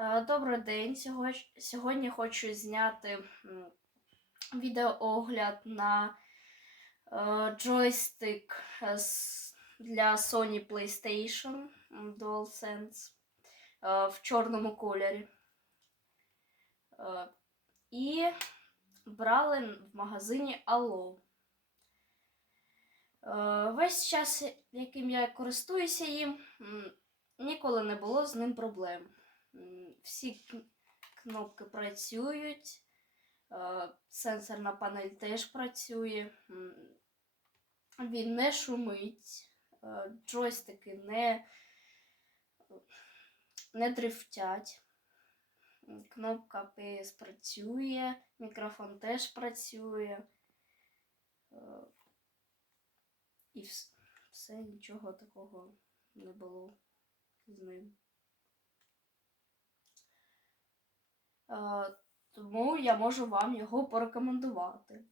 Е, Добрий день. Сьогодні, хочу зняти відеоогляд на е, джойстик е, для Sony PlayStation DualSense в чорному кольорі. І брали в магазині. Е, Весь час, яким я користуюся їм, ніколи не було з ним проблем. Всі кнопки працюють, сенсорна панель теж працює, він не шумить, джойстики не, не дрифтять. Кнопка PS працює, мікрофон теж працює. І все, нічого такого не було з ним. Тому я можу вам його порекомендувати.